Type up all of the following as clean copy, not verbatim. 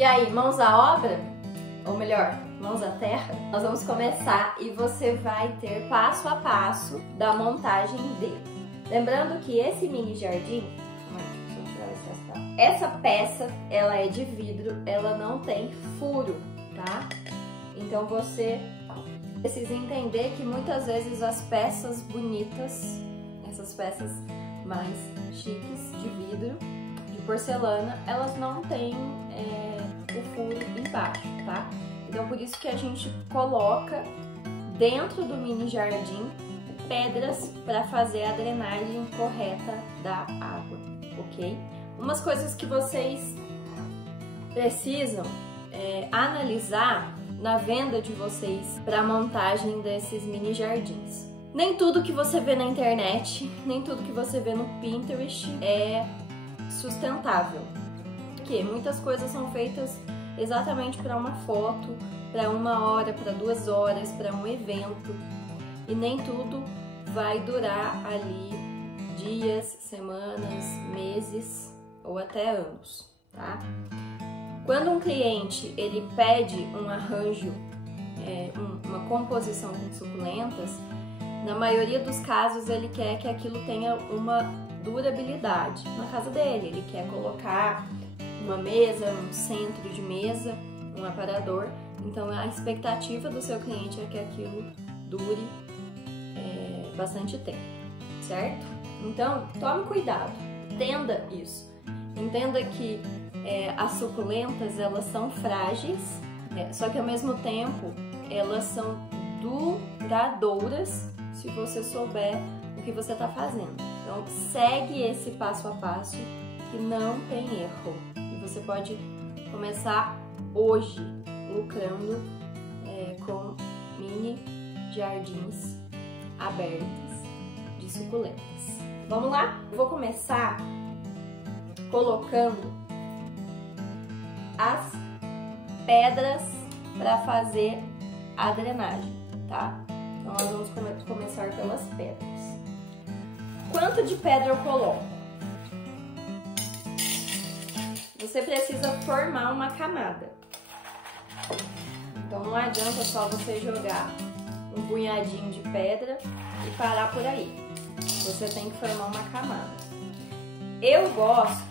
E aí, mãos à obra? Ou melhor, mãos à terra? Nós vamos começar e você vai ter passo a passo da montagem dele. Lembrando que esse mini jardim, essa peça, ela é de vidro, ela não tem furo, tá? Então você precisa entender que muitas vezes as peças bonitas, essas peças mais chiques de vidro, de porcelana, elas não têm o furo embaixo, tá? Então por isso que a gente coloca dentro do mini jardim pedras para fazer a drenagem correta da água, ok? Umas coisas que vocês precisam analisar na venda de vocês para a montagem desses mini jardins. Nem tudo que você vê na internet, nem tudo que você vê no Pinterest é sustentável. Porque muitas coisas são feitas exatamente para uma foto, para 1 hora, para 2 horas, para um evento. E nem tudo vai durar ali dias, semanas, meses ou até anos, tá? Quando um cliente ele pede um arranjo, uma composição com suculentas, na maioria dos casos ele quer que aquilo tenha uma durabilidade na casa dele. Ele quer colocar uma mesa, um centro de mesa, um aparador. Então a expectativa do seu cliente é que aquilo dure bastante tempo, certo? Então tome cuidado, entenda isso. Entenda que as suculentas, elas são frágeis, só que ao mesmo tempo elas são duradouras se você souber o que você está fazendo. Então segue esse passo a passo que não tem erro. E você pode começar hoje lucrando com mini jardins abertos de suculentas. Vamos lá? Eu vou começar colocando as pedras para fazer a drenagem, tá? Então nós vamos começar pelas pedras. Quanto de pedra eu coloco? Você precisa formar uma camada. Então não adianta só você jogar um punhadinho de pedra e parar por aí. Você tem que formar uma camada. Eu gosto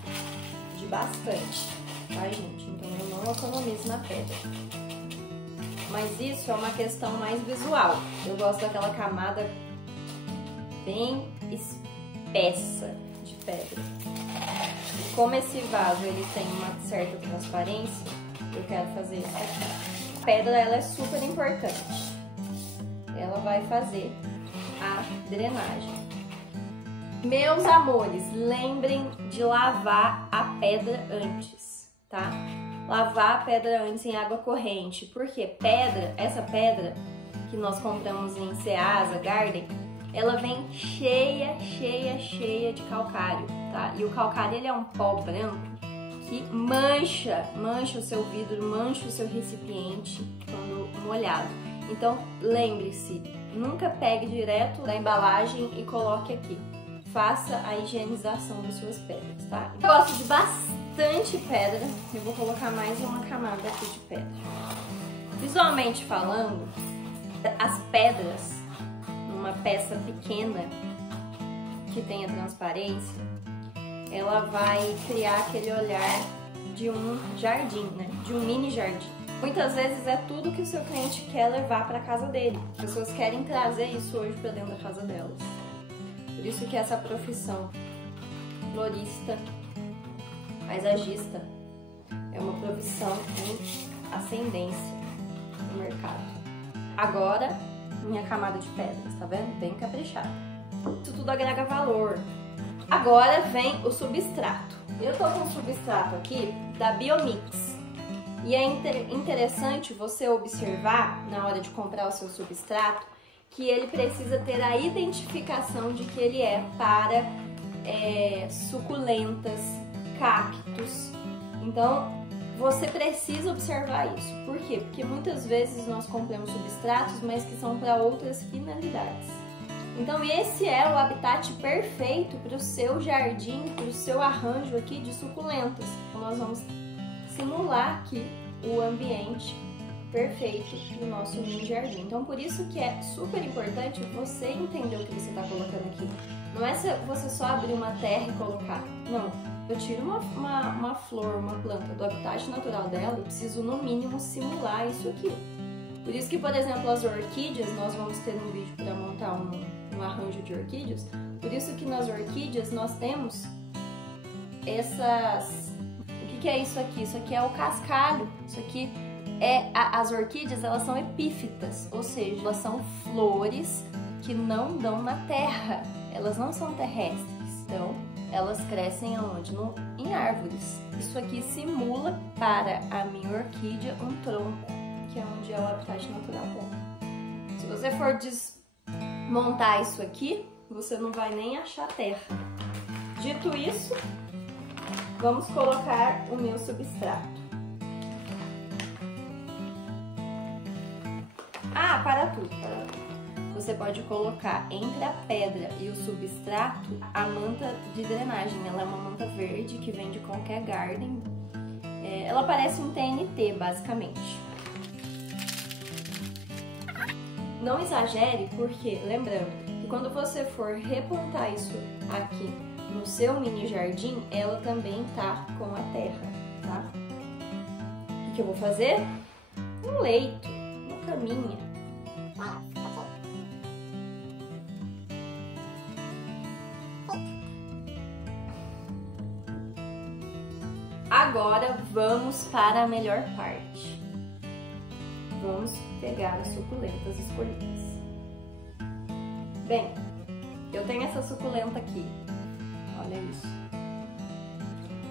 de bastante, tá, gente? Então eu não economizo na pedra. Mas isso é uma questão mais visual. Eu gosto daquela camada bem espessa de pedra. E como esse vaso ele tem uma certa transparência, eu quero fazer isso aqui. A pedra ela é super importante. Ela vai fazer a drenagem. Meus amores, lembrem de lavar a pedra antes, tá? Lavar a pedra antes em água corrente, porque essa pedra que nós compramos em Ceasa, Garden, ela vem cheia de calcário, tá? E o calcário ele é um pó branco que mancha o seu vidro, mancha o seu recipiente quando molhado. Então lembre-se, nunca pegue direto da embalagem e coloque aqui. Faça a higienização das suas pedras, tá? Eu gosto de bastante pedra, eu vou colocar mais uma camada aqui de pedra. Visualmente falando, as pedras, numa peça pequena que tenha transparência, ela vai criar aquele olhar de um jardim, né? De um mini jardim. Muitas vezes é tudo que o seu cliente quer levar para casa dele. As pessoas querem trazer isso hoje para dentro da casa delas. Por isso que essa profissão florista, paisagista, é uma profissão em ascendência no mercado. Agora, minha camada de pedras, tá vendo? Bem caprichada. Isso tudo agrega valor. Agora vem o substrato. Eu tô com um substrato aqui da Biomix. E é interessante você observar, na hora de comprar o seu substrato, que ele precisa ter a identificação de que ele é para suculentas, cactos. Então, você precisa observar isso. Por quê? Porque muitas vezes nós compramos substratos, mas que são para outras finalidades. Então, esse é o habitat perfeito para o seu jardim, para o seu arranjo aqui de suculentas. Então, nós vamos simular aqui o ambiente perfeito do nosso mini jardim. Então, por isso que é super importante você entender o que você está colocando aqui. Não é você só abrir uma terra e colocar. Não, eu tiro uma flor, uma planta do habitat natural dela, eu preciso no mínimo simular isso aqui. Por isso que, por exemplo, as orquídeas, nós vamos ter um vídeo para montar um arranjo de orquídeas. Por isso que nas orquídeas nós temos essas... O que é isso aqui? Isso aqui é o cascalho. Isso aqui as orquídeas, elas são epífitas, ou seja, elas são flores que não dão na terra, elas não são terrestres, então elas crescem aonde? Em árvores. Isso aqui simula para a minha orquídea um tronco, que é onde é o habitat natural dela. Se você for desmontar isso aqui, você não vai nem achar terra. Dito isso, vamos colocar o meu substrato. Para tudo. Você pode colocar entre a pedra e o substrato a manta de drenagem. Ela é uma manta verde que vem de qualquer garden. Ela parece um TNT, basicamente. Não exagere, porque, lembrando, que quando você for replantar isso aqui no seu mini jardim, ela também tá com a terra, tá? O que eu vou fazer? Um leito, uma caminha. Agora vamos para a melhor parte. Vamos pegar as suculentas escolhidas. Bem, eu tenho essa suculenta aqui. Olha isso.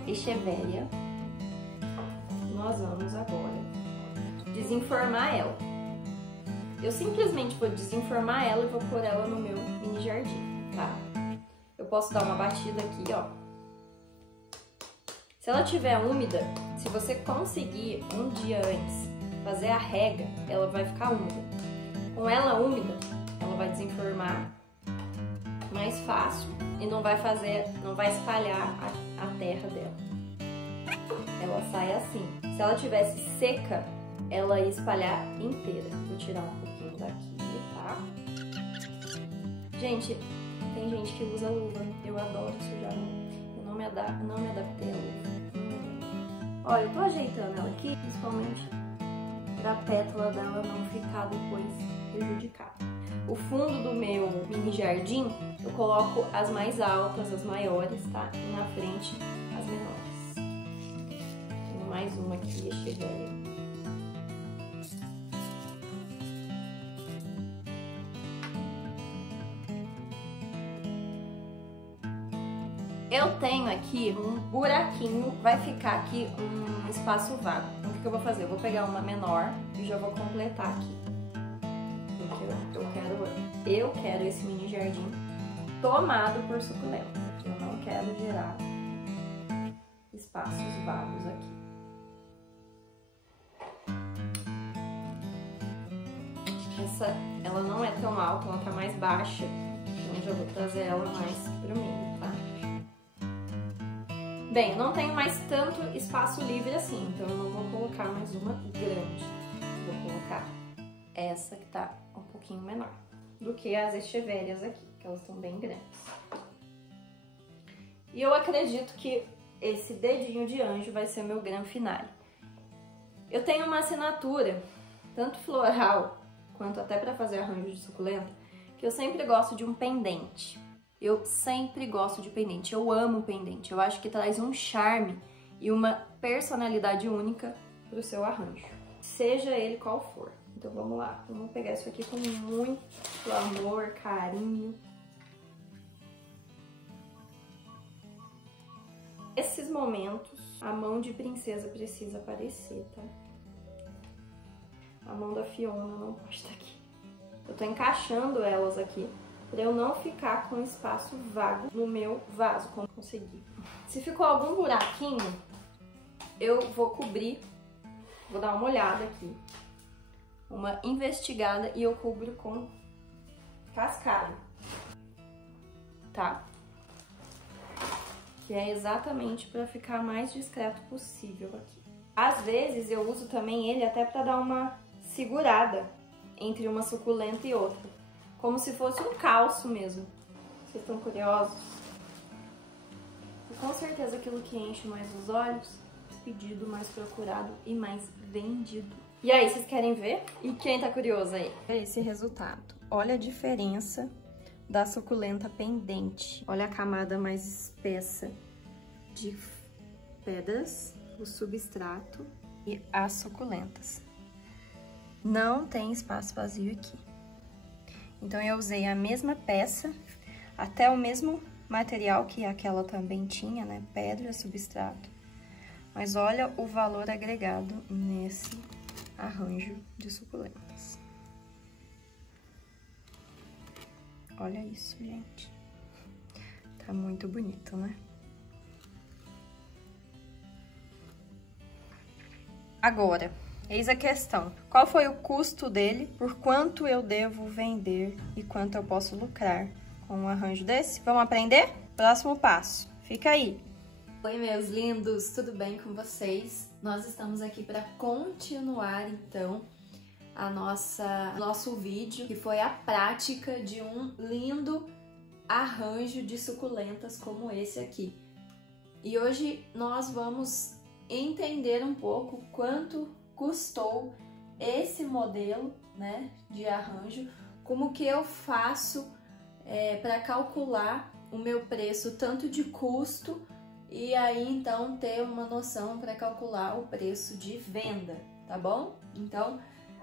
Echeveria. Nós vamos agora desenformar ela. Eu simplesmente vou desenformar ela e vou pôr ela no meu mini jardim, tá? Eu posso dar uma batida aqui, ó. Se ela estiver úmida, se você conseguir um dia antes fazer a rega, ela vai ficar úmida. Com ela úmida, ela vai desenformar mais fácil e não vai espalhar a terra dela. Ela sai assim. Se ela tivesse seca, ela ia espalhar inteira. Vou tirar um pouquinho daqui, tá? Gente, tem gente que usa luva. Eu adoro sujar luva. Eu não me adaptei à luva. Olha, eu tô ajeitando ela aqui, principalmente pra pétala dela não ficar depois prejudicada. O fundo do meu mini jardim, eu coloco as mais altas, as maiores, tá? E na frente, as menores. Tenho mais uma aqui, Echeveria. Eu tenho aqui um buraquinho, vai ficar aqui um espaço vago. Então, o que eu vou fazer? Eu vou pegar uma menor e já vou completar aqui. Porque eu quero esse mini jardim tomado por suculenta. Eu não quero gerar espaços vagos aqui. Ela não é tão alta, ela tá mais baixa. Então, eu já vou trazer ela mais pro meio, tá? Bem, eu não tenho mais tanto espaço livre assim, então eu não vou colocar mais uma grande. Vou colocar essa que tá um pouquinho menor do que as echevérias aqui, que elas estão bem grandes. E eu acredito que esse dedinho de anjo vai ser meu grande finale. Eu tenho uma assinatura, tanto floral quanto até para fazer arranjo de suculenta, que eu sempre gosto de um pendente. Eu sempre gosto de pendente, eu amo pendente. Eu acho que traz um charme e uma personalidade única pro seu arranjo, seja ele qual for. Então vamos lá, vamos pegar isso aqui com muito amor, carinho. Nesses momentos, a mão de princesa precisa aparecer, tá? A mão da Fiona não pode estar aqui. Eu tô encaixando elas aqui para eu não ficar com espaço vago no meu vaso, como conseguir. Se ficou algum buraquinho, eu vou cobrir, vou dar uma olhada aqui, uma investigada e eu cubro com cascalho, tá? Que é exatamente para ficar mais discreto possível aqui. Às vezes eu uso também ele até para dar uma segurada entre uma suculenta e outra, como se fosse um calço mesmo. Vocês estão curiosos? E com certeza aquilo que enche mais os olhos, pedido, mais procurado e mais vendido. E aí, vocês querem ver? E quem tá curioso aí? Esse resultado. Olha a diferença da suculenta pendente. Olha a camada mais espessa de pedras, o substrato e as suculentas. Não tem espaço vazio aqui. Então eu usei a mesma peça, até o mesmo material que aquela também tinha, né? Pedra, substrato. Mas olha o valor agregado nesse arranjo de suculentas. Olha isso, gente. Tá muito bonito, né? Agora, eis a questão. Qual foi o custo dele? Por quanto eu devo vender e quanto eu posso lucrar com um arranjo desse? Vamos aprender? Próximo passo. Fica aí. Oi, meus lindos, tudo bem com vocês? Nós estamos aqui para continuar, então, nosso vídeo, que foi a prática de um lindo arranjo de suculentas como esse aqui. E hoje nós vamos entender um pouco quanto custou esse modelo, né, de arranjo, como que eu faço para calcular o meu preço, tanto de custo, e aí então ter uma noção para calcular o preço de venda, tá bom? Então,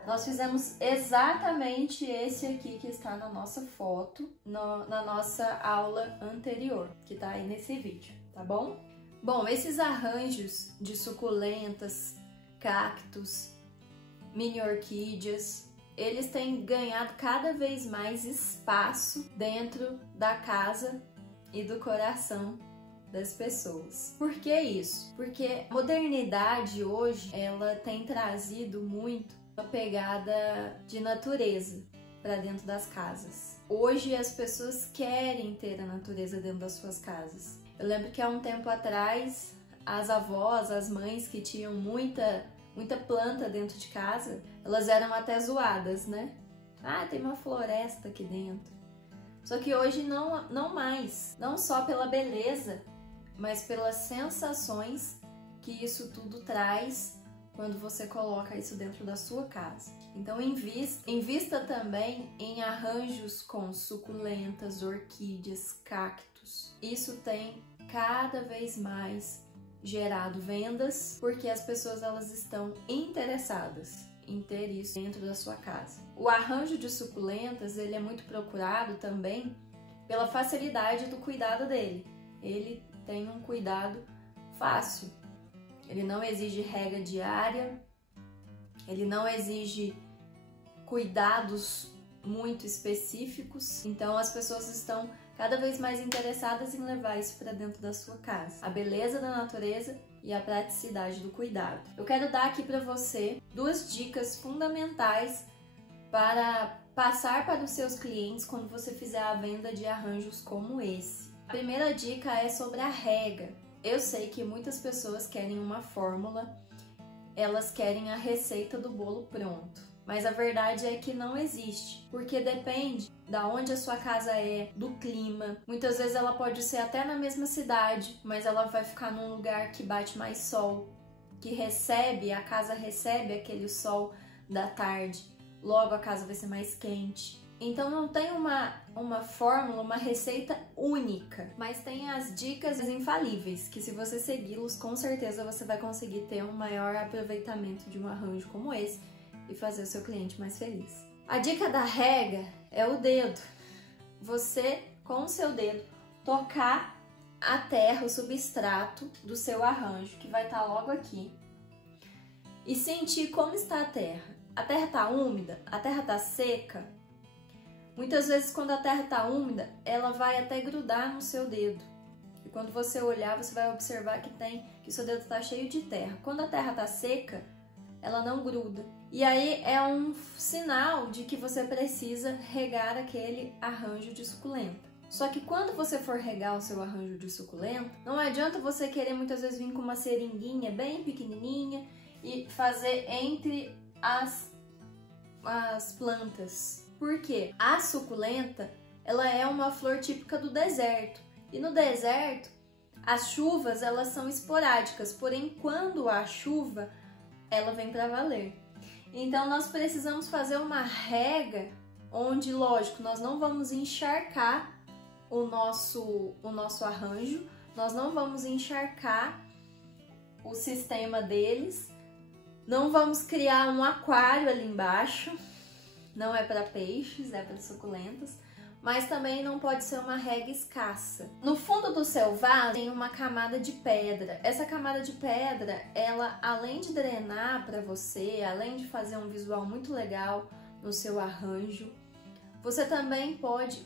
nós fizemos exatamente esse aqui que está na nossa foto, na nossa aula anterior, que tá aí nesse vídeo, tá bom? Bom, esses arranjos de suculentas, cactos, mini orquídeas, eles têm ganhado cada vez mais espaço dentro da casa e do coração das pessoas. Por que isso? Porque a modernidade hoje, ela tem trazido muito uma pegada de natureza para dentro das casas. Hoje as pessoas querem ter a natureza dentro das suas casas. Eu lembro que há um tempo atrás, as avós, as mães que tinham muita planta dentro de casa, elas eram até zoadas, né? Ah, tem uma floresta aqui dentro. Só que hoje não mais. Não só pela beleza, mas pelas sensações que isso tudo traz quando você coloca isso dentro da sua casa. Então invista também em arranjos com suculentas, orquídeas, cactos. Isso tem cada vez mais gerado vendas, porque as pessoas elas estão interessadas em ter isso dentro da sua casa. O arranjo de suculentas, ele é muito procurado também pela facilidade do cuidado dele. Ele tem um cuidado fácil. Ele não exige rega diária, ele não exige cuidados muito específicos. Então as pessoas estão cada vez mais interessadas em levar isso para dentro da sua casa. A beleza da natureza e a praticidade do cuidado. Eu quero dar aqui para você duas dicas fundamentais para passar para os seus clientes quando você fizer a venda de arranjos como esse. A primeira dica é sobre a rega. Eu sei que muitas pessoas querem uma fórmula, elas querem a receita do bolo pronto. Mas a verdade é que não existe, porque depende da onde a sua casa é, do clima. Muitas vezes ela pode ser até na mesma cidade, mas ela vai ficar num lugar que bate mais sol, a casa recebe aquele sol da tarde, logo a casa vai ser mais quente. Então não tem uma fórmula, uma receita única, mas tem as dicas infalíveis, que se você segui-los, com certeza você vai conseguir ter um maior aproveitamento de um arranjo como esse e fazer o seu cliente mais feliz. A dica da rega é o dedo. Você, com o seu dedo, tocar a terra, o substrato do seu arranjo, que vai estar logo aqui, e sentir como está a terra. A terra está úmida? A terra está seca? Muitas vezes, quando a terra está úmida, ela vai até grudar no seu dedo. E quando você olhar, você vai observar que seu dedo está cheio de terra. Quando a terra está seca, ela não gruda. E aí é um sinal de que você precisa regar aquele arranjo de suculenta. Só que quando você for regar o seu arranjo de suculenta, não adianta você querer muitas vezes vir com uma seringuinha bem pequenininha e fazer entre as plantas. Por quê? A suculenta, ela é uma flor típica do deserto. E no deserto, as chuvas, elas são esporádicas, porém quando há chuva, ela vem para valer. Então nós precisamos fazer uma rega onde, lógico, nós não vamos encharcar o nosso arranjo, nós não vamos encharcar o sistema deles, não vamos criar um aquário ali embaixo, não é para peixes, é para suculentas, mas também não pode ser uma rega escassa. No fundo do seu vaso tem uma camada de pedra. Essa camada de pedra, ela além de drenar para você, além de fazer um visual muito legal no seu arranjo, você também pode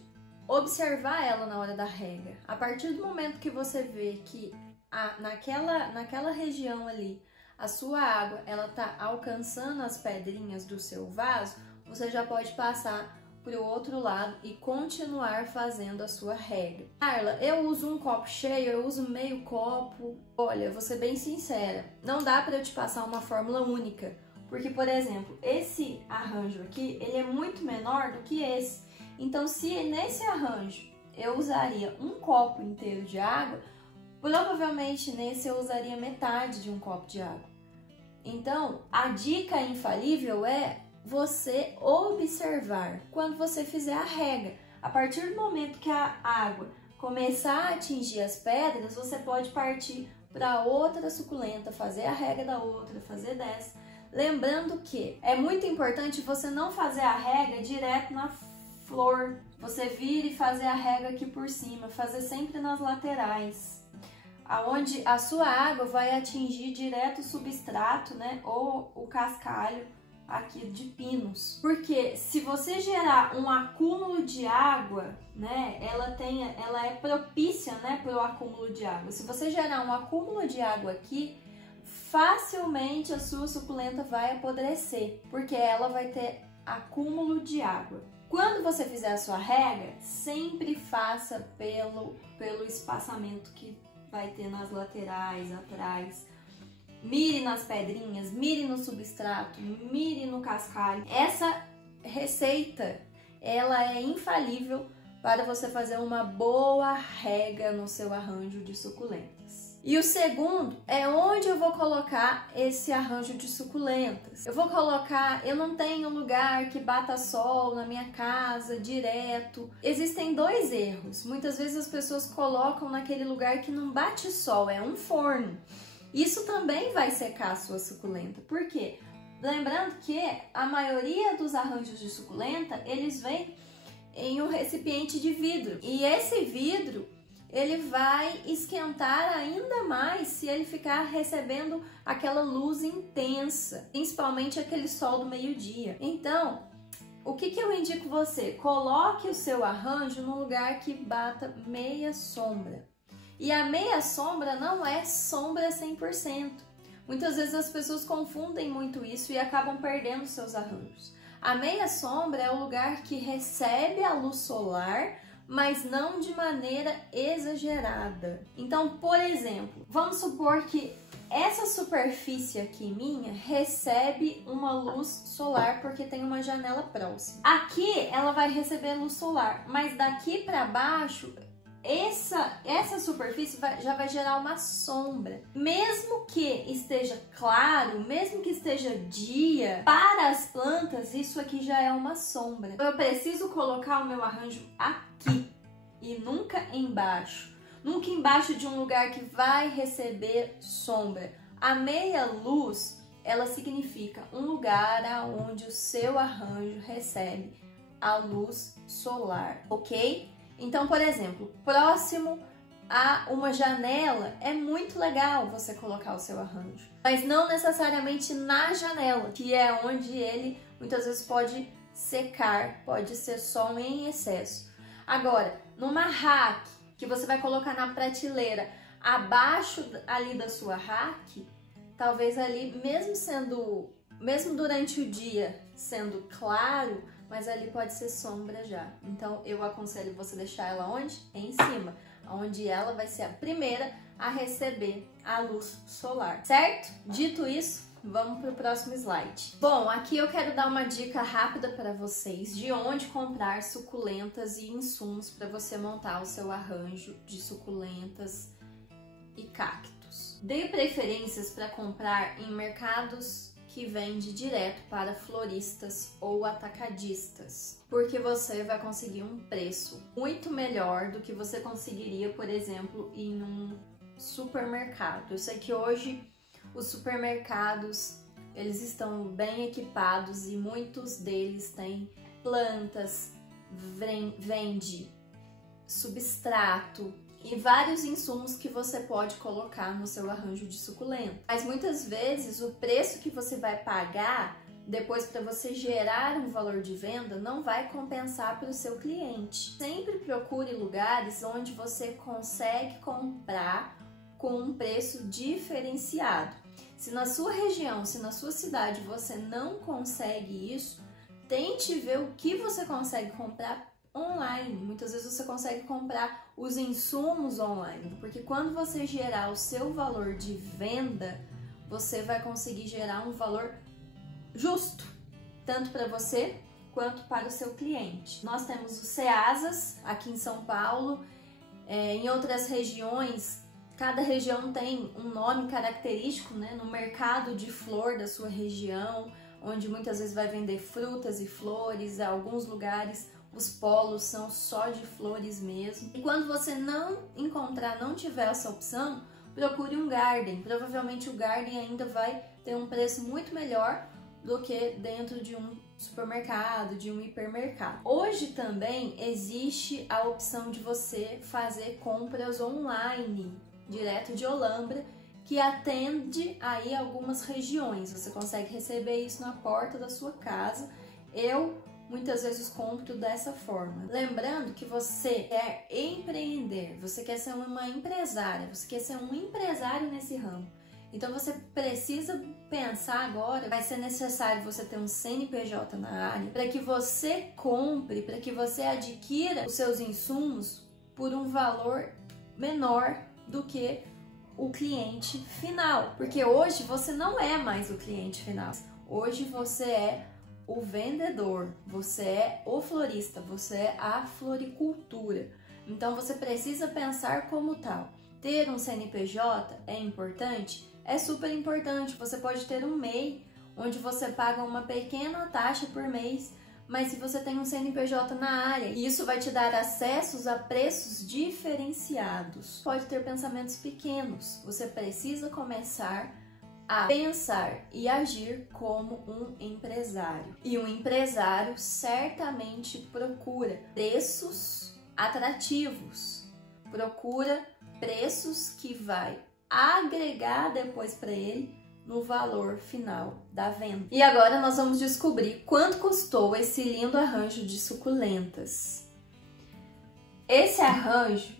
observar ela na hora da rega. A partir do momento que você vê que naquela região ali, a sua água ela tá alcançando as pedrinhas do seu vaso, você já pode passar para o outro lado e continuar fazendo a sua rega. Carla, eu uso um copo cheio, eu uso meio copo. Olha, vou ser bem sincera, não dá para eu te passar uma fórmula única, porque, por exemplo, esse arranjo aqui, ele é muito menor do que esse. Então, se nesse arranjo eu usaria um copo inteiro de água, provavelmente nesse eu usaria metade de um copo de água. Então, a dica infalível é você observar quando você fizer a rega. A partir do momento que a água começar a atingir as pedras, você pode partir para outra suculenta, fazer a rega da outra, fazer dessa. Lembrando que é muito importante você não fazer a rega direto na flor. Você vir e fazer a rega aqui por cima, fazer sempre nas laterais, aonde a sua água vai atingir direto o substrato, né, ou o cascalho aqui de pinos. Porque se você gerar um acúmulo de água, né, ela é propícia, né, para o acúmulo de água. Se você gerar um acúmulo de água aqui, facilmente a sua suculenta vai apodrecer, porque ela vai ter acúmulo de água. Quando você fizer a sua rega, sempre faça pelo espaçamento que vai ter nas laterais, atrás. Mire nas pedrinhas, mire no substrato, mire no cascalho. Essa receita, ela é infalível para você fazer uma boa rega no seu arranjo de suculentas. E o segundo é onde eu vou colocar esse arranjo de suculentas. Eu não tenho lugar que bata sol na minha casa direto. Existem dois erros. Muitas vezes as pessoas colocam naquele lugar que não bate sol, é um forno. Isso também vai secar a sua suculenta. Por quê? Lembrando que a maioria dos arranjos de suculenta, eles vêm em um recipiente de vidro. E esse vidro, ele vai esquentar ainda mais se ele ficar recebendo aquela luz intensa, principalmente aquele sol do meio-dia. Então, o que eu indico você? Coloque o seu arranjo num lugar que bata meia sombra. E a meia sombra não é sombra 100%. Muitas vezes as pessoas confundem muito isso e acabam perdendo seus arranjos. A meia sombra é o lugar que recebe a luz solar, mas não de maneira exagerada. Então, por exemplo, vamos supor que essa superfície aqui minha recebe uma luz solar porque tem uma janela próxima. Aqui ela vai receber luz solar, mas daqui para baixo essa superfície já vai gerar uma sombra. Mesmo que esteja claro, mesmo que esteja dia, para as plantas isso aqui já é uma sombra. Eu preciso colocar o meu arranjo aqui e nunca embaixo. Nunca embaixo de um lugar que vai receber sombra. A meia luz, ela significa um lugar onde o seu arranjo recebe a luz solar, ok? Então, por exemplo, próximo a uma janela, é muito legal você colocar o seu arranjo. Mas não necessariamente na janela, que é onde ele muitas vezes pode secar, pode ser sol em excesso. Agora, numa rack, que você vai colocar na prateleira, abaixo ali da sua rack, talvez ali, mesmo durante o dia sendo claro, mas ali pode ser sombra já. Então eu aconselho você deixar ela onde? Em cima, onde ela vai ser a primeira a receber a luz solar, certo? Dito isso, Vamos para o próximo slide. Bom, aqui eu quero dar uma dica rápida para vocês de onde comprar suculentas e insumos para você montar o seu arranjo de suculentas e cactos. Dê preferências para comprar em mercados que vende direto para floristas ou atacadistas, porque você vai conseguir um preço muito melhor do que você conseguiria, por exemplo, em um supermercado. Eu sei que hoje os supermercados, eles estão bem equipados e muitos deles têm plantas, vende substrato e vários insumos que você pode colocar no seu arranjo de suculenta. Mas muitas vezes o preço que você vai pagar depois para você gerar um valor de venda não vai compensar para o seu cliente. Sempre procure lugares onde você consegue comprar com um preço diferenciado. Se na sua região, se na sua cidade você não consegue isso, tente ver o que você consegue comprar online. Muitas vezes você consegue comprar os insumos online, porque quando você gerar o seu valor de venda, você vai conseguir gerar um valor justo, tanto para você quanto para o seu cliente. Nós temos os Ceasas aqui em São Paulo, em outras regiões. Cada região tem um nome característico, né? No mercado de flor da sua região, onde muitas vezes vai vender frutas e flores. Em alguns lugares os polos são só de flores mesmo. E quando você não encontrar, não tiver essa opção, procure um garden. Provavelmente o garden ainda vai ter um preço muito melhor do que dentro de um supermercado, de um hipermercado. Hoje também existe a opção de você fazer compras online, direto de Olambra, que atende aí algumas regiões. Você consegue receber isso na porta da sua casa. Eu muitas vezes compro dessa forma. Lembrando que você quer empreender, você quer ser uma empresária, você quer ser um empresário nesse ramo. Então você precisa pensar agora, vai ser necessário você ter um CNPJ na área para que você compre, para que você adquira os seus insumos por um valor menor do que o cliente final. Porque hoje você não é mais o cliente final. Hoje você é o vendedor, você é o florista, você é a floricultura. Então você precisa pensar como tal. Ter um CNPJ é importante? É super importante. Você pode ter um MEI, onde você paga uma pequena taxa por mês, mas se você tem um CNPJ na área, isso vai te dar acessos a preços diferenciados. Pode ter pensamentos pequenos. Você precisa começar a pensar e agir como um empresário. E um empresário certamente procura preços atrativos, procura preços que vai agregar depois para ele no valor final da venda. E agora nós vamos descobrir quanto custou esse lindo arranjo de suculentas. Esse arranjo,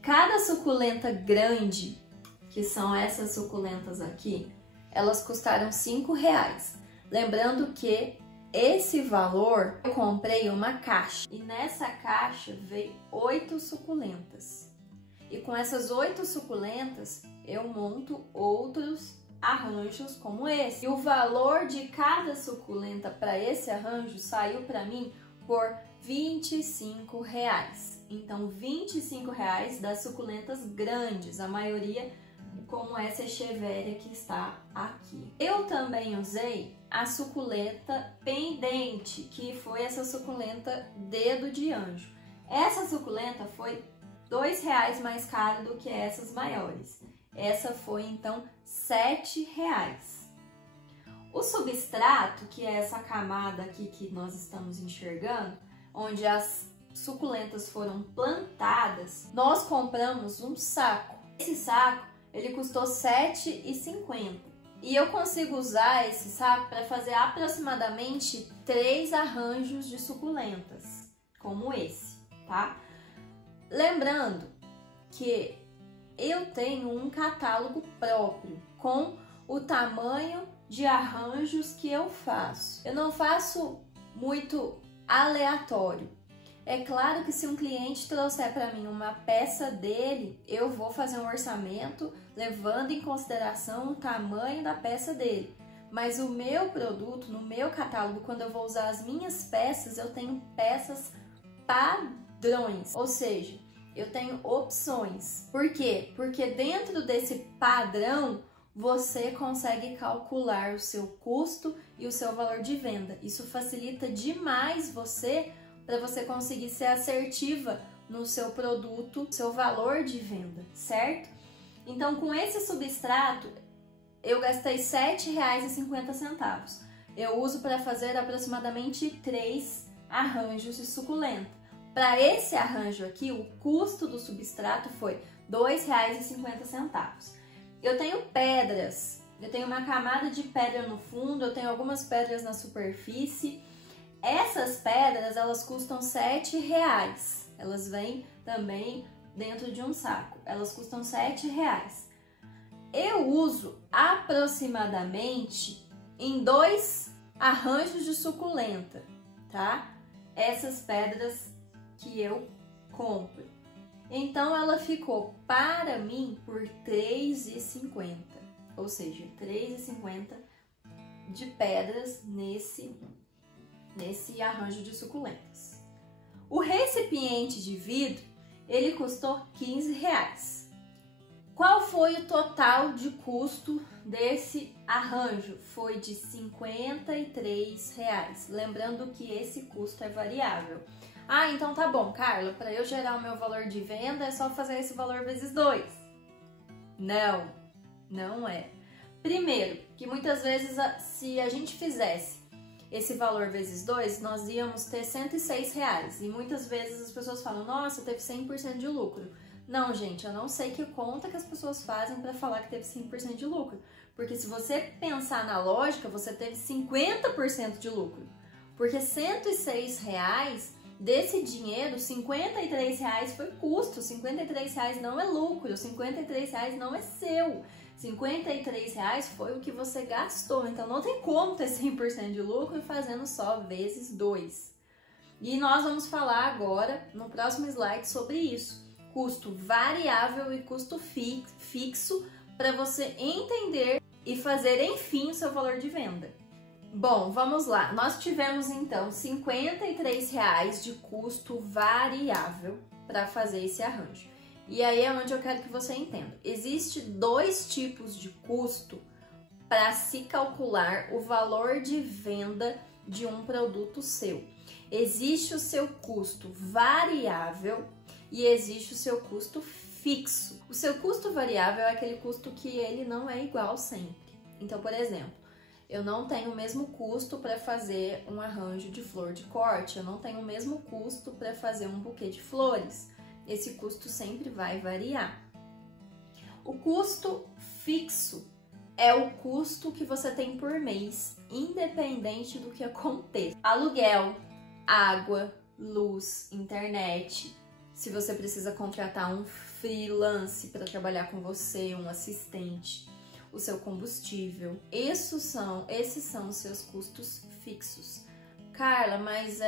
cada suculenta grande, que são essas suculentas aqui, elas custaram R$5. Lembrando que esse valor eu comprei uma caixa e nessa caixa veio 8 suculentas. E com essas 8 suculentas eu monto outros arranjos como esse. E o valor de cada suculenta para esse arranjo saiu para mim por R$25. Então R$25 das suculentas grandes, a maioria como essa echeveria que está aqui. Eu também usei a suculenta pendente, que foi essa suculenta dedo de anjo. Essa suculenta foi R$2 mais caro do que essas maiores. Essa foi então R$7. O substrato, que é essa camada aqui que nós estamos enxergando, onde as suculentas foram plantadas, nós compramos um saco. Esse saco ele custou R$7,50 e eu consigo usar esse saco para fazer aproximadamente 3 arranjos de suculentas, como esse, tá? Lembrando que eu tenho um catálogo próprio com o tamanho de arranjos que eu faço. Eu não faço muito aleatório. É claro que se um cliente trouxer para mim uma peça dele, eu vou fazer um orçamento levando em consideração o tamanho da peça dele. Mas o meu produto, no meu catálogo, quando eu vou usar as minhas peças, eu tenho peças padrões, ou seja, eu tenho opções. Por quê? Porque dentro desse padrão, você consegue calcular o seu custo e o seu valor de venda. Isso facilita demais você, para você conseguir ser assertiva no seu produto, seu valor de venda, certo? Então, com esse substrato, eu gastei R$ 7,50. Eu uso para fazer aproximadamente 3 arranjos de suculenta. Para esse arranjo aqui, o custo do substrato foi R$ 2,50. Eu tenho pedras, eu tenho uma camada de pedra no fundo, eu tenho algumas pedras na superfície. Essas pedras, elas custam R$ 7,00. Elas vêm também dentro de um saco. Elas custam R$ 7,00. Eu uso aproximadamente em 2 arranjos de suculenta, tá? Essas pedras que eu compro. Então ela ficou para mim por R$ 3,50, ou seja, R$ 3,50 de pedras nesse arranjo de suculentas. O recipiente de vidro, ele custou R$ 15,00. Qual foi o total de custo desse arranjo? Foi de R$ 53,00. Lembrando que esse custo é variável. Ah, então tá bom, Carla, para eu gerar o meu valor de venda é só fazer esse valor vezes 2. Não, não é. Primeiro, que muitas vezes se a gente fizesse esse valor vezes 2, nós íamos ter R$ 106,00. E muitas vezes as pessoas falam, nossa, teve 100% de lucro. Não, gente, eu não sei que conta que as pessoas fazem para falar que teve 100% de lucro. Porque se você pensar na lógica, você teve 50% de lucro. Porque R$ 106,00, desse dinheiro, R$ 53,00 foi custo, R$ 53,00 não é lucro, R$ 53,00 não é seu. R$ 53,00 foi o que você gastou. Então não tem como ter 100% de lucro fazendo só vezes 2. E nós vamos falar agora, no próximo slide, sobre isso. Custo variável e custo fixo, para você entender e fazer, enfim, o seu valor de venda. Bom, vamos lá. Nós tivemos, então, R$ 53,00 de custo variável para fazer esse arranjo. E aí é onde eu quero que você entenda. Existem 2 tipos de custo para se calcular o valor de venda de um produto seu. Existe o seu custo variável e existe o seu custo fixo. O seu custo variável é aquele custo que ele não é igual sempre. Então, por exemplo, eu não tenho o mesmo custo para fazer um arranjo de flor de corte, eu não tenho o mesmo custo para fazer um buquê de flores. Esse custo sempre vai variar. O custo fixo é o custo que você tem por mês, independente do que aconteça. Aluguel, água, luz, internet. Se você precisa contratar um freelance para trabalhar com você, um assistente, o seu combustível. Esses são os seus custos fixos. Carla, mas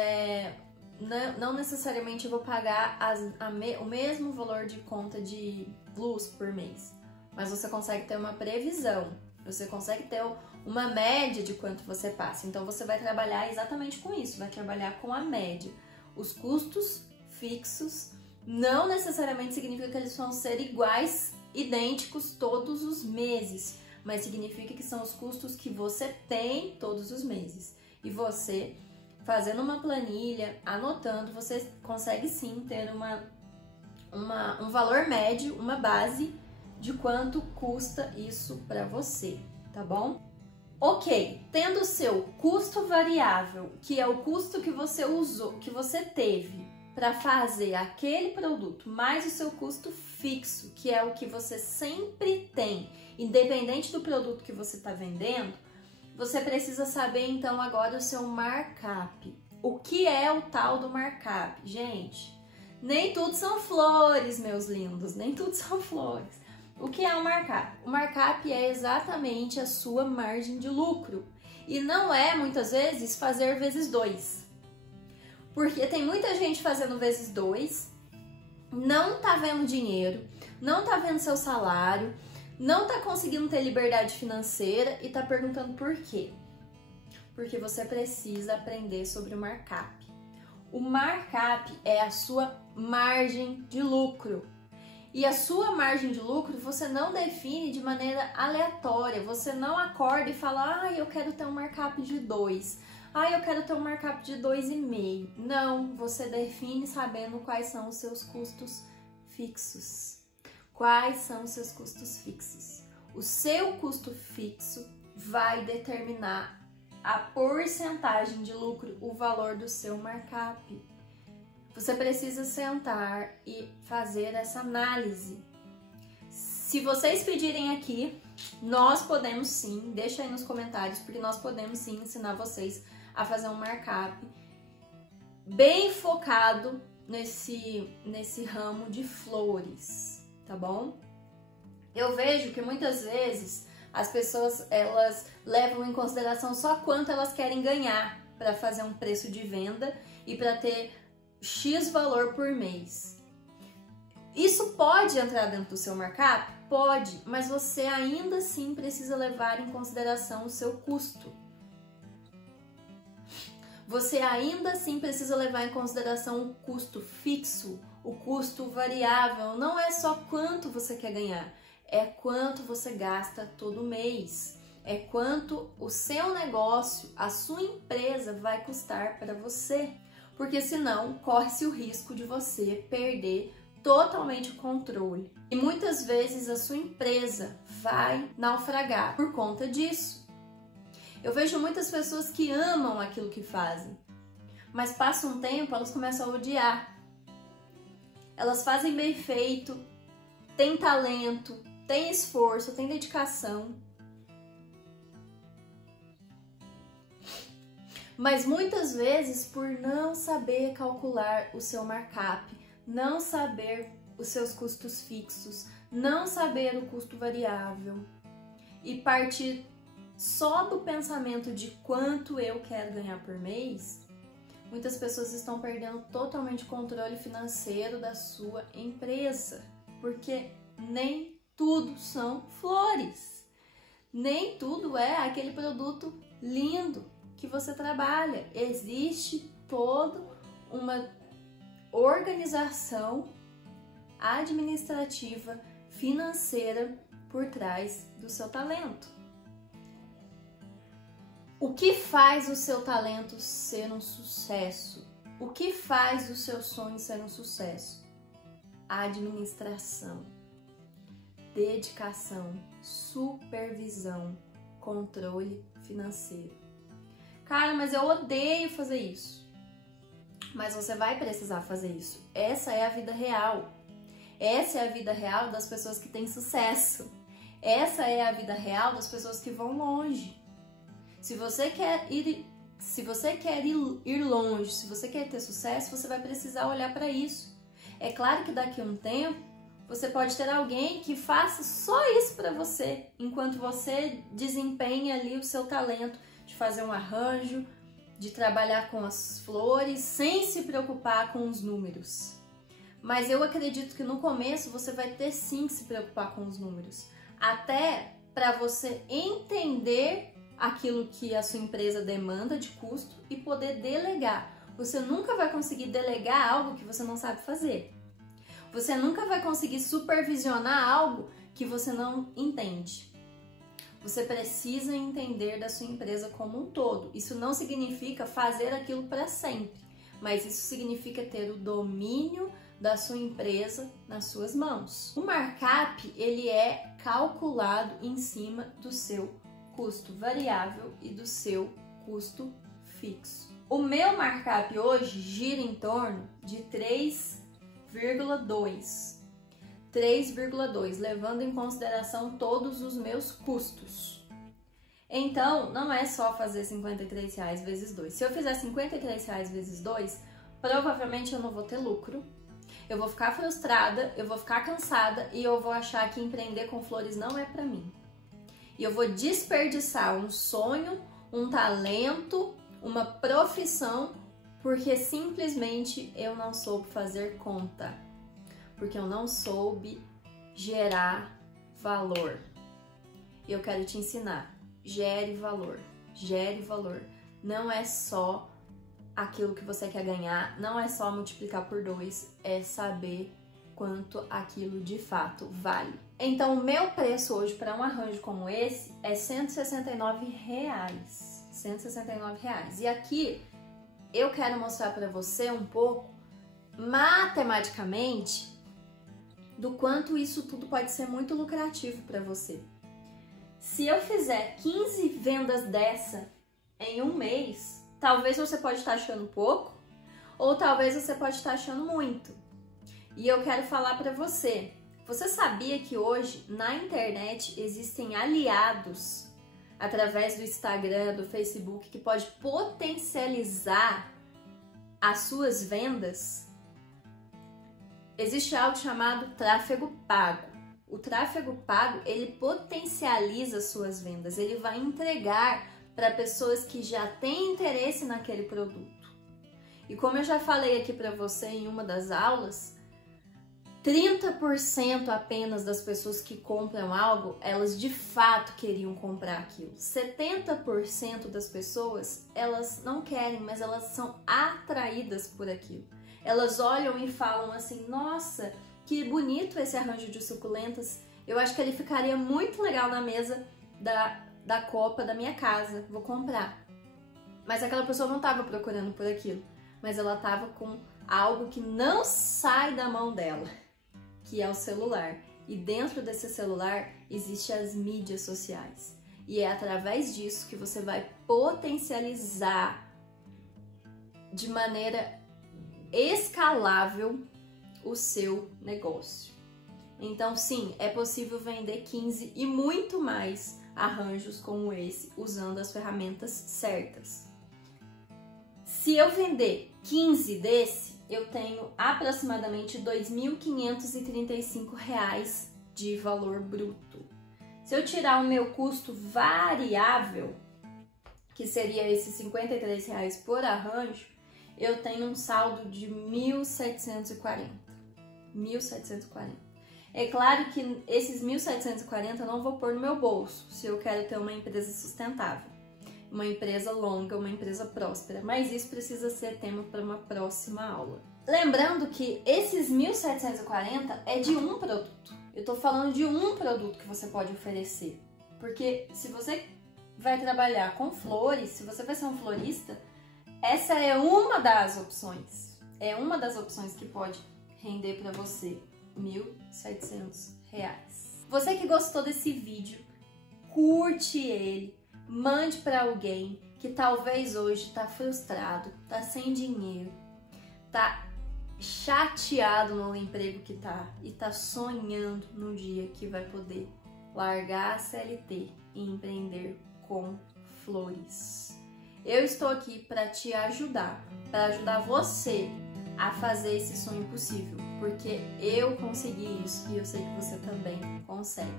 não necessariamente eu vou pagar o mesmo valor de conta de luz por mês, mas você consegue ter uma previsão, você consegue ter uma média de quanto você passa. Então você vai trabalhar exatamente com isso, vai trabalhar com a média. Os custos fixos não necessariamente significa que eles vão ser iguais, idênticos todos os meses, mas significa que são os custos que você tem todos os meses. E você, fazendo uma planilha, anotando, você consegue sim ter um valor médio, uma base de quanto custa isso para você, tá bom? Ok, tendo o seu custo variável, que é o custo que você usou, que você teve para fazer aquele produto, mais o seu custo fixo, que é o que você sempre tem, independente do produto que você está vendendo, você precisa saber então agora o seu markup. O que é o tal do markup? Gente, nem tudo são flores, meus lindos, nem tudo são flores. O que é o markup? O markup é exatamente a sua margem de lucro. E não é, muitas vezes, fazer vezes 2. Porque tem muita gente fazendo vezes 2, não tá vendo dinheiro, não tá vendo seu salário, não tá conseguindo ter liberdade financeira e tá perguntando por quê? Porque você precisa aprender sobre o markup. O markup é a sua margem de lucro. E a sua margem de lucro você não define de maneira aleatória. Você não acorda e fala, ah, eu quero ter um markup de 2. Ah, eu quero ter um markup de 2,5. Não, você define sabendo quais são os seus custos fixos. Quais são os seus custos fixos? O seu custo fixo vai determinar a porcentagem de lucro, o valor do seu markup. Você precisa sentar e fazer essa análise. Se vocês pedirem aqui, nós podemos sim, deixa aí nos comentários, porque nós podemos sim ensinar vocês a fazer um markup bem focado nesse ramo de flores, tá bom? Eu vejo que muitas vezes as pessoas elas levam em consideração só quanto elas querem ganhar para fazer um preço de venda e para ter X valor por mês. Isso pode entrar dentro do seu markup? Pode, mas você ainda assim precisa levar em consideração o seu custo. Você ainda assim precisa levar em consideração o custo fixo, o custo variável. Não é só quanto você quer ganhar, é quanto você gasta todo mês. É quanto o seu negócio, a sua empresa vai custar para você. Porque senão corre-se o risco de você perder totalmente o controle. E muitas vezes a sua empresa vai naufragar por conta disso. Eu vejo muitas pessoas que amam aquilo que fazem, mas passa um tempo, elas começam a odiar. Elas fazem bem feito, têm talento, têm esforço, têm dedicação, mas muitas vezes por não saber calcular o seu markup, não saber os seus custos fixos, não saber o custo variável e partir só do pensamento de quanto eu quero ganhar por mês, muitas pessoas estão perdendo totalmente o controle financeiro da sua empresa, porque nem tudo são flores, nem tudo é aquele produto lindo que você trabalha. Existe toda uma organização administrativa, financeira por trás do seu talento. O que faz o seu talento ser um sucesso? O que faz o seu sonho ser um sucesso? Administração, dedicação, supervisão, controle financeiro. Cara, mas eu odeio fazer isso. Mas você vai precisar fazer isso. Essa é a vida real. Essa é a vida real das pessoas que têm sucesso. Essa é a vida real das pessoas que vão longe. Se você quer ir longe, se você quer ter sucesso, você vai precisar olhar para isso. É claro que daqui a um tempo você pode ter alguém que faça só isso para você, enquanto você desempenha ali o seu talento de fazer um arranjo, de trabalhar com as flores, sem se preocupar com os números. Mas eu acredito que no começo você vai ter sim que se preocupar com os números, até para você entender aquilo que a sua empresa demanda de custo e poder delegar. Você nunca vai conseguir delegar algo que você não sabe fazer. Você nunca vai conseguir supervisionar algo que você não entende. Você precisa entender da sua empresa como um todo. Isso não significa fazer aquilo para sempre, mas isso significa ter o domínio da sua empresa nas suas mãos. O markup, ele é calculado em cima do seu custo variável e do seu custo fixo. O meu markup hoje gira em torno de 3,2, levando em consideração todos os meus custos. Então, não é só fazer R$53 vezes 2. Se eu fizer R$53 vezes 2, provavelmente eu não vou ter lucro. Eu vou ficar frustrada, eu vou ficar cansada e eu vou achar que empreender com flores não é pra mim. E eu vou desperdiçar um sonho, um talento, uma profissão, porque simplesmente eu não soube fazer conta. Porque eu não soube gerar valor. E eu quero te ensinar, gere valor, gere valor. Não é só aquilo que você quer ganhar, não é só multiplicar por 2, é saber quanto aquilo de fato vale. Então, o meu preço hoje para um arranjo como esse é R$169. R$169. E aqui eu quero mostrar para você um pouco, matematicamente, do quanto isso tudo pode ser muito lucrativo para você. Se eu fizer 15 vendas dessa em um mês, talvez você pode estar achando pouco, ou talvez você pode estar achando muito. E eu quero falar para você, você sabia que hoje na internet existem aliados através do Instagram, do Facebook, que pode potencializar as suas vendas? Existe algo chamado tráfego pago. O tráfego pago, ele potencializa as suas vendas, ele vai entregar para pessoas que já têm interesse naquele produto. E como eu já falei aqui para você em uma das aulas, 30% apenas das pessoas que compram algo, elas de fato queriam comprar aquilo. 70% das pessoas, elas não querem, mas elas são atraídas por aquilo. Elas olham e falam assim, nossa, que bonito esse arranjo de suculentas, eu acho que ele ficaria muito legal na mesa da copa da minha casa, vou comprar. Mas aquela pessoa não estava procurando por aquilo, mas ela estava com algo que não sai da mão dela, que é o celular. E dentro desse celular existem as mídias sociais. E é através disso que você vai potencializar de maneira escalável o seu negócio. Então sim, é possível vender 15 e muito mais arranjos como esse usando as ferramentas certas. Se eu vender 15 desse, eu tenho aproximadamente R$ 2.535 de valor bruto. Se eu tirar o meu custo variável, que seria esses R$ 53 por arranjo, eu tenho um saldo de 1.740. 1.740. É claro que esses 1.740 eu não vou pôr no meu bolso, se eu quero ter uma empresa sustentável, uma empresa longa, uma empresa próspera, mas isso precisa ser tema para uma próxima aula. Lembrando que esses 1.740 é de um produto. Eu tô falando de um produto que você pode oferecer, porque se você vai trabalhar com flores, se você vai ser um florista, essa é uma das opções. É uma das opções que pode render para você R$ 1.700. Você que gostou desse vídeo, curte ele, mande para alguém que talvez hoje está frustrado, está sem dinheiro, está chateado no emprego que está e está sonhando no dia que vai poder largar a CLT e empreender com flores. Eu estou aqui para te ajudar, para ajudar você a fazer esse sonho possível, porque eu consegui isso e eu sei que você também consegue.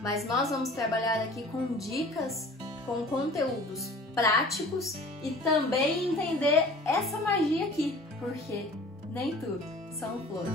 Mas nós vamos trabalhar aqui com dicas, com conteúdos práticos e também entender essa magia aqui, porque nem tudo são flores.